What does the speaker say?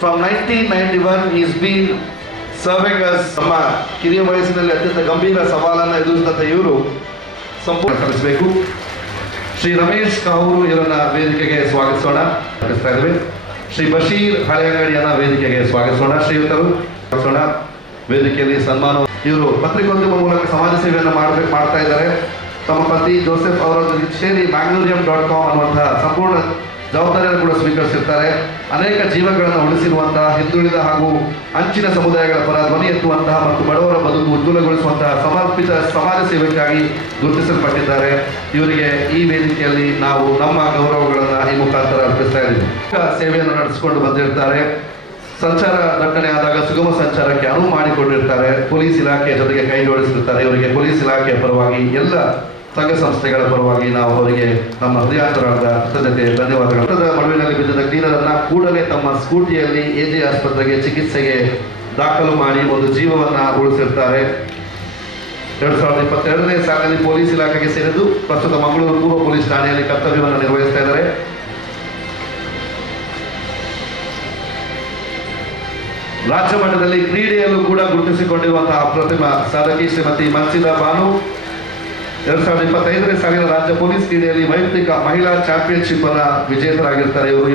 From 1991 he's been serving as ನಮ್ಮ ಕಿರಿಯ ವಯಸ್ಸಿನಲ್ಲಿ ಅತ್ಯಂತ ಗಂಭೀರ ಸವಾಲನ್ನು ಎದುರಿಸಿದಂಥ ಇವರು ಸಂಪೂರ್ಣ ಕಲಿಸಬೇಕು. ಶ್ರೀ ರಮೇಶ್ ಕಾವೂರು ಇವರನ್ನ ವೇದಿಕೆಗೆ ಸ್ವಾಗತಿಸೋಣ. ಶ್ರೀ ಬಶೀರ್ ಹಳೆಯಂಗಡಿಯನ್ನ ವೇದಿಕೆಗೆ ಸ್ವಾಗತಿಸೋಣ. ಶ್ರೀಯುತರು ಸ್ವಾಗತಿಸೋಣ. ವೇದಿಕೆಯಲ್ಲಿ ಸನ್ಮಾನ. ಇವರು ಪತ್ರಿಕೋದ್ಯಮ ಮೂಲಕ ಸಮಾಜ ಸೇವೆಯನ್ನು ಮಾಡ್ತಾ ಇದ್ದಾರೆ. ತಮ್ಮ ಪತಿ ಜೋಸೆಫ್ ಅವರ ಜೊತೆ ಸೇರಿ magnurium.com ಅನ್ನುವಂತಹ ಸಂಪೂರ್ಣ ಜವಾಬ್ದಾರಿಯನ್ನು ಕೂಡ ಸ್ವೀಕರಿಸಿರ್ತಾರೆ. ಅನೇಕ ಜೀವಗಳನ್ನು ಉಳಿಸಿರುವಂತಹ ಹಿಂದುಳಿದ ಹಾಗೂ ಅಂಚಿನ ಸಮುದಾಯಗಳ ಪರ ಧ್ವನಿ ಎತ್ತುವಂತಹ ಮತ್ತು ಬಡವರ ಬದುಕು ಉಜ್ವಲಗೊಳಿಸುವಂತಹ ಸಮರ್ಪಿತ ಸಮಾಜ ಸೇವೆಗಾಗಿ ಗುರುತಿಸಲ್ಪಟ್ಟಿದ್ದಾರೆ. ಇವರಿಗೆ ಈ ವೇದಿಕೆಯಲ್ಲಿ ನಾವು ನಮ್ಮ ಗೌರವಗಳನ್ನು ಈ ಮುಖಾಂತರ ಅರ್ಪಿಸ್ತಾ ಇದ್ದೀವಿ. ಸೇವೆಯನ್ನು ನಡೆಸಿಕೊಂಡು ಬಂದಿರ್ತಾರೆ. ಸಂಚಾರ ದಟ್ಟಣೆ ಆದಾಗ ಸುಗಮ ಸಂಚಾರಕ್ಕೆ ಅನುವು ಮಾಡಿಕೊಂಡಿರ್ತಾರೆ. ಪೊಲೀಸ್ ಇಲಾಖೆಯ ಜೊತೆಗೆ ಕೈ ಜೋಡಿಸಿರ್ತಾರೆ. ಇವರಿಗೆ ಪೊಲೀಸ್ ಇಲಾಖೆಯ ಪರವಾಗಿ ಎಲ್ಲ ಸಂಘ ಸಂಸ್ಥೆಗಳ ಪರವಾಗಿ ನಾವು ಅವರಿಗೆ ನಮ್ಮ ಹೃದಯಾಂತರಾಳದ ಕೃತಜ್ಞತೆ ಧನ್ಯವಾದಗಳು. ಮಡುವಿನಲ್ಲಿ ಬಿದ್ದ ಕ್ಲೀನರನ್ನ ಕೂಡಲೇ ತಮ್ಮ ಸ್ಕೂಟಿಯಲ್ಲಿ ಎಜೆ ಆಸ್ಪತ್ರೆಗೆ ಚಿಕಿತ್ಸೆಗೆ ದಾಖಲು ಮಾಡಿ ಒಂದು ಜೀವವನ್ನ ಉಳಿಸಿರ್ತಾರೆ. 2022ನೇ ಸಾಲಿನಲ್ಲಿ ಪೊಲೀಸ್ ಇಲಾಖೆಗೆ ಸೇರಿದ್ದು ಪ್ರಸ್ತುತ ಮಂಗಳೂರು ಪೂರ್ವ ಪೊಲೀಸ್ ಠಾಣೆಯಲ್ಲಿ ಕರ್ತವ್ಯವನ್ನು ನಿರ್ವಹಿಸ್ತಾ ಇದ್ದಾರೆ. ರಾಜ್ಯ ಮಟ್ಟದಲ್ಲಿ ಕ್ರೀಡೆಯಲ್ಲೂ ಕೂಡ ಗುರುತಿಸಿಕೊಂಡಿರುವಂತಹ ಅಪ್ರತಿಮ ಸಾಧಕಿ ಶ್ರೀಮತಿ ಮನ್ಸಿದಾ ಬಾನು 2025ನೇ ಸಾಲಿನ ರಾಜ್ಯ ಪೊಲೀಸ್ ಕ್ರೀಡೆಯಲ್ಲಿ ವೈಯಕ್ತಿಕ ಮಹಿಳಾ ಚಾಂಪಿಯನ್ಶಿಪ್ ಅನ್ನ ವಿಜೇತರಾಗಿರ್ತಾರೆ. ಇವರು